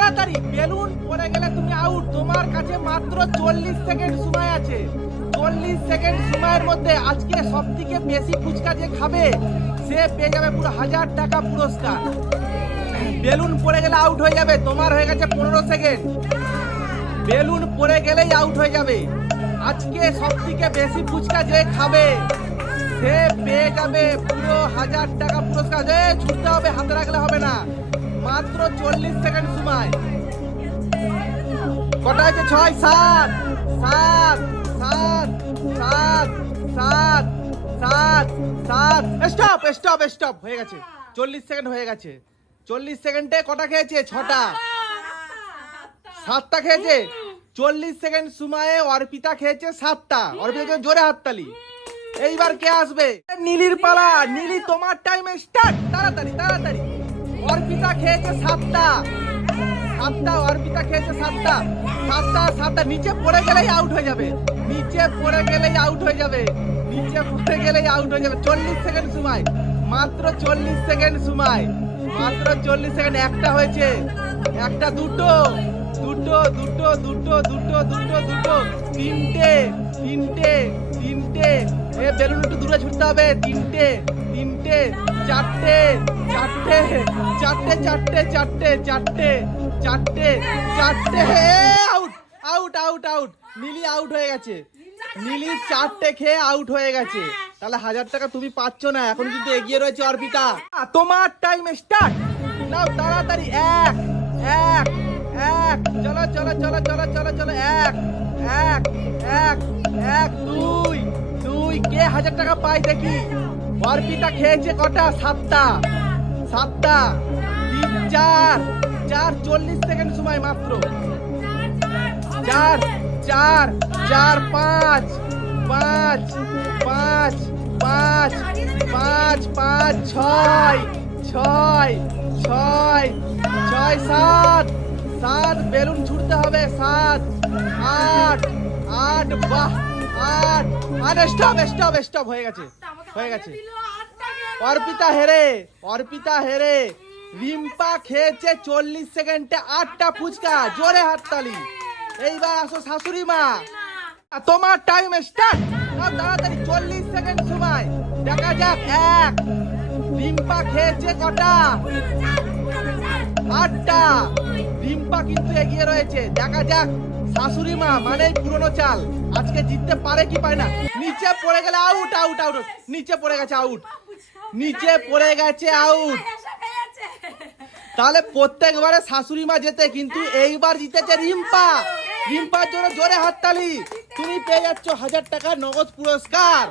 তাড়াতাড়ি, বেলুন পড়ে গেলে তুমি আউট তোমার কাছে মাত্র চল্লিশ সেকেন্ড সময় আছে। চল্লিশ সেকেন্ড সময়ের মধ্যে আজকে সব থেকে বেশি ফুচকা যে খাবে, সে পেয়ে যাবে পুরো হাজার টাকা পুরস্কার। বেলুন পড়ে গেলে আউট হয়ে যাবে, তোমার হয়ে গেছে পনেরো সেকেন্ড বেলুন পড়ে গেলেই আউট হয়ে যাবে। আজকে সব থেকে বেশি ফুচকা যে খাবে, সে পেয়ে যাবে পুরো হাজার টাকা পুরস্কার। ছুটতে হবে, হাতে রাখলে হবে না। মাত্র চল্লিশ সেকেন্ড সময়। কটা আছে? ছয়, সাত সাত সাত সাত সাত সাত সাত। স্টপ স্টপ স্টপ হয়ে গেছে। চল্লিশ সেকেন্ড হয়ে গেছে। চল্লিশ সেকেন্ডে কটা খেয়েছে? ছটা। সাতটা খেয়েছে। চল্লিশ সেকেন্ড সময়ে অর্পিতা খেয়েছে সাতটা। অর্পিতা জোরে হাততালি। এইবার কে আসবে? নীলির পালা। নীলি, তোমার টাইম স্টার্ট তাড়াতাড়ি তাড়াতাড়ি। অর্পিতা খেয়েছে সাতটা। সাতটা, অর্পিতা খেয়েছে সাতটা। সাতটা সাতটা, নিচে পড়ে গেলেই আউট হয়ে যাবে। নিচে পড়ে গেলেই আউট হয়ে যাবে। নিচে পড়ে গেলেই আউট হয়ে যাবে। চল্লিশ সেকেন্ড সময়। মাত্র চল্লিশ সেকেন্ড সময়। মাত্র চল্লিশ সেকেন্ড একটা হয়েছে। একটা, দুটো। দুটো দুটো দুটো দুটো দুটো দুটো। তিনটে তিনটে তিনটে। এ বেলুন একটু দূরে ছুটতে হবে। তিনটে। তিনটে, চারটে চারটে চারটে চারটে চারটে চারটে চারটে চারটে out out out out Neeli out হয়ে গেছে। নীলি চারটে খেয়ে আউট হয়ে গেছে। তাহলে হাজার টাকা তুমি পাচ্ছ না, এখন কিন্তু এগিয়ে রয়েছে অর্পিতা। তোমার টাইম স্টার্ট নাও, তাড়াতাড়ি, এক এক এক। চলো চলো চলো চলো চলো চলো, এক এক এক এক, দুই দুই। কে হাজার টাকা পাই দেখি। অর্পিতা খেয়েছে কটা? সাতটা। সাতটা। তিন, চার। চার, চল্লিশ সেকেন্ড সময় মাত্র। চার চার চার, পাঁচ পাঁচ পাঁচ পাঁচ পাঁচ পাঁচ, ছয় ছয় ছয় ছয়, সাত। সাত বেলুন ছুটতে হবে। সাত, আট আট, বাহ, আট। আট স্টপ স্টপ স্টপ হয়ে গেছে। হয়ে গেছে। অর্পিতা হেরে অর্পিতা হেরে। রিম্পা খেয়েছে চল্লিশ সেকেন্ডে আটটা ফুচকা জোরে হাততালি। এইবার আসো শাশুড়ি মা। তোমার টাইম স্টার্ট তাড়াতাড়ি চল্লিশ সেকেন্ড সময়। দেখা যাক এক। রিম্পা খেয়েছে কটা? আটটা। রিম্পা কিন্তু এগিয়ে রয়েছে। দেখা যাক শাশুড়ি মা মানে পুরনো চাল। আজকে জিততে পারে কি পারে না? নিচে পড়ে গেলে আউট আউট আউট নিচে পড়ে গেছে আউট নিচে পড়ে গেছে আউট তাহলে প্রত্যেকবারে শাশুড়ি মা যেতে, কিন্তু এইবার জিতেছে রিম্পা। রিম্পার জন্য জোরে হাততালি। তুমি পেয়ে যাচ্ছ হাজার টাকা নগদ পুরস্কার।